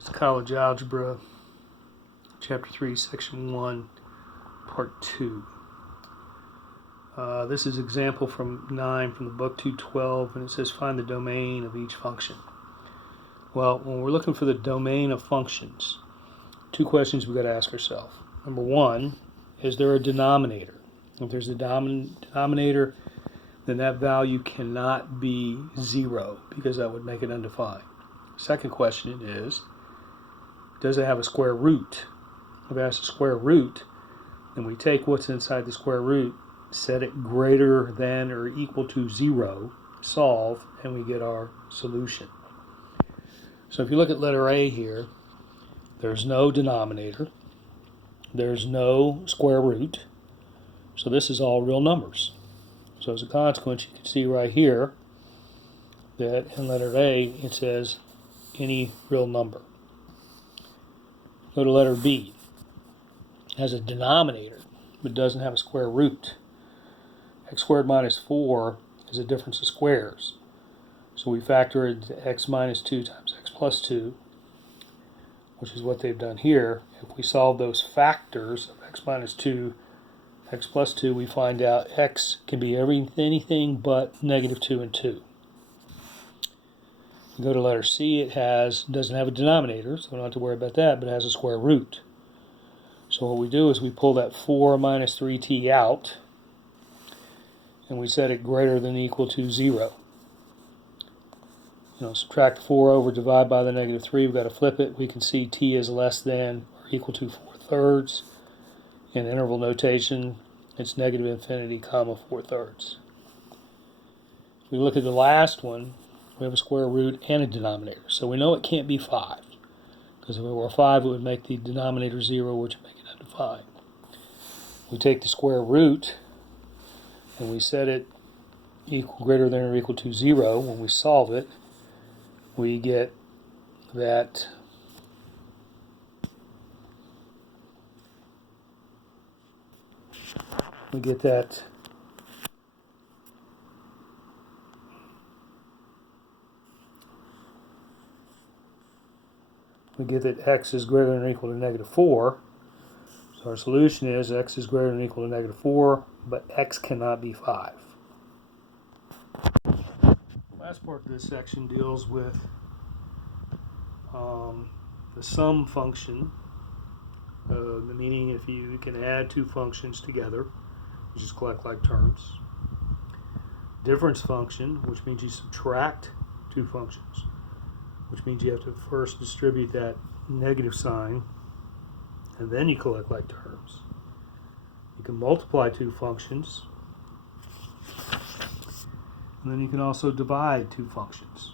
It's College Algebra, Chapter 3, Section 1, Part 2. This is example from 9 from the book 212, and it says find the domain of each function. Well, when we're looking for the domain of functions, two questions we've got to ask ourselves. Number one, is there a denominator? If there's a denominator, then that value cannot be 0 because that would make it undefined. Second question is, does it have a square root? If it has a square root, then we take what's inside the square root, set it greater than or equal to 0, solve, and we get our solution. So if you look at letter A here, there's no denominator, there's no square root, so this is all real numbers. So as a consequence, you can see right here that in letter A it says any real number. Go to letter B. It has a denominator, but doesn't have a square root. X squared minus 4 is a difference of squares. So we factor into x minus 2 times x plus 2, which is what they've done here. If we solve those factors of x minus 2, x plus 2, we find out x can be anything but negative 2 and 2. We go to letter C, it doesn't have a denominator, so we don't have to worry about that, but it has a square root. So what we do is we pull that 4 minus 3t out, and we set it greater than or equal to 0. Subtract 4 over, divide by the negative 3, we've got to flip it. We can see t is less than or equal to 4/3. In interval notation, it's negative infinity, comma 4/3. If we look at the last one, we have a square root and a denominator. So we know it can't be 5. Because if it were 5, it would make the denominator 0, which would make it undefined. We take the square root and we set it greater than or equal to 0. When we solve it, we get that we get that x is greater than or equal to negative 4. So our solution is x is greater than or equal to negative 4, but x cannot be 5. The last part of this section deals with the sum function, the meaning if you can add two functions together, which is collect like terms. Difference function, which means you subtract two functions, which means you have to first distribute that negative sign, and then you collect like terms. You can multiply two functions, and then you can also divide two functions.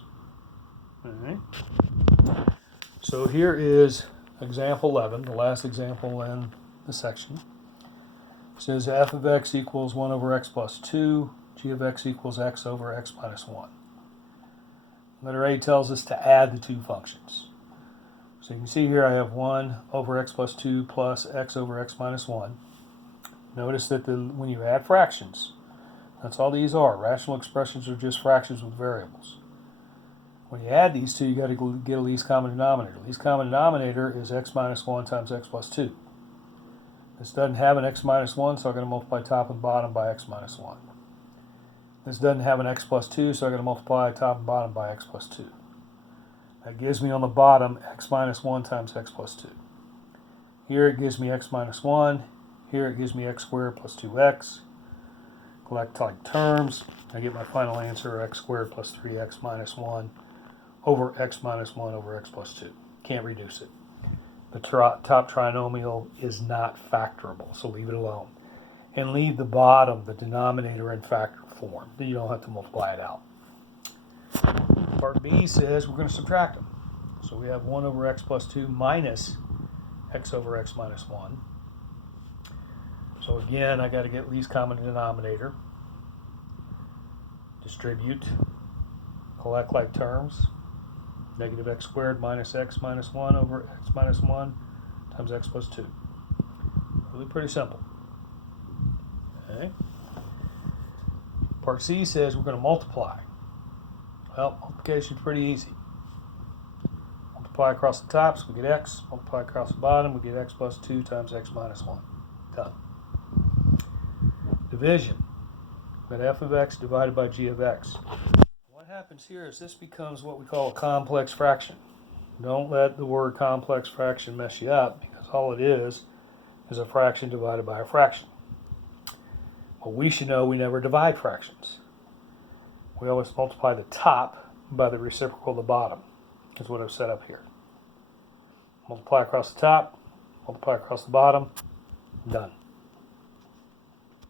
All right. So here is example 11, the last example in the section. It says f of x equals 1 over x plus 2, g of x equals x over x minus 1. Letter A tells us to add the two functions. So you can see here I have 1 over x plus 2 plus x over x minus 1. Notice that when you add fractions, that's all these are. Rational expressions are just fractions with variables. When you add these two, you got to get a least common denominator. Least common denominator is x minus 1 times x plus 2. This doesn't have an x minus 1, so I'm going to multiply top and bottom by x minus 1. This doesn't have an x plus 2, so I'm going to multiply top and bottom by x plus 2. That gives me on the bottom x minus 1 times x plus 2. Here it gives me x minus 1. Here it gives me x squared plus 2x. Collect like terms. I get my final answer, x squared plus 3x minus 1 over x minus 1 over x plus 2. Can't reduce it. The top trinomial is not factorable, so leave it alone. And leave the bottom, the denominator, in factor form. Then you don't have to multiply it out. Part B says we're going to subtract them. So we have 1 over x plus 2 minus x over x minus 1. So again, I got to get least common denominator. Distribute. Collect like terms. Negative x squared minus x minus 1 over x minus 1 times x plus 2. Really pretty simple. Okay. Part C says we're going to multiply. Well, multiplication is pretty easy. Multiply across the top, so we get x. Multiply across the bottom, we get x plus 2 times x minus 1. Done. Division. We've got f of x divided by g of x. What happens here is this becomes what we call a complex fraction. Don't let the word complex fraction mess you up, because all it is a fraction divided by a fraction. Well, we should know we never divide fractions. We always multiply the top by the reciprocal of the bottom, is what I've set up here. Multiply across the top, multiply across the bottom, done.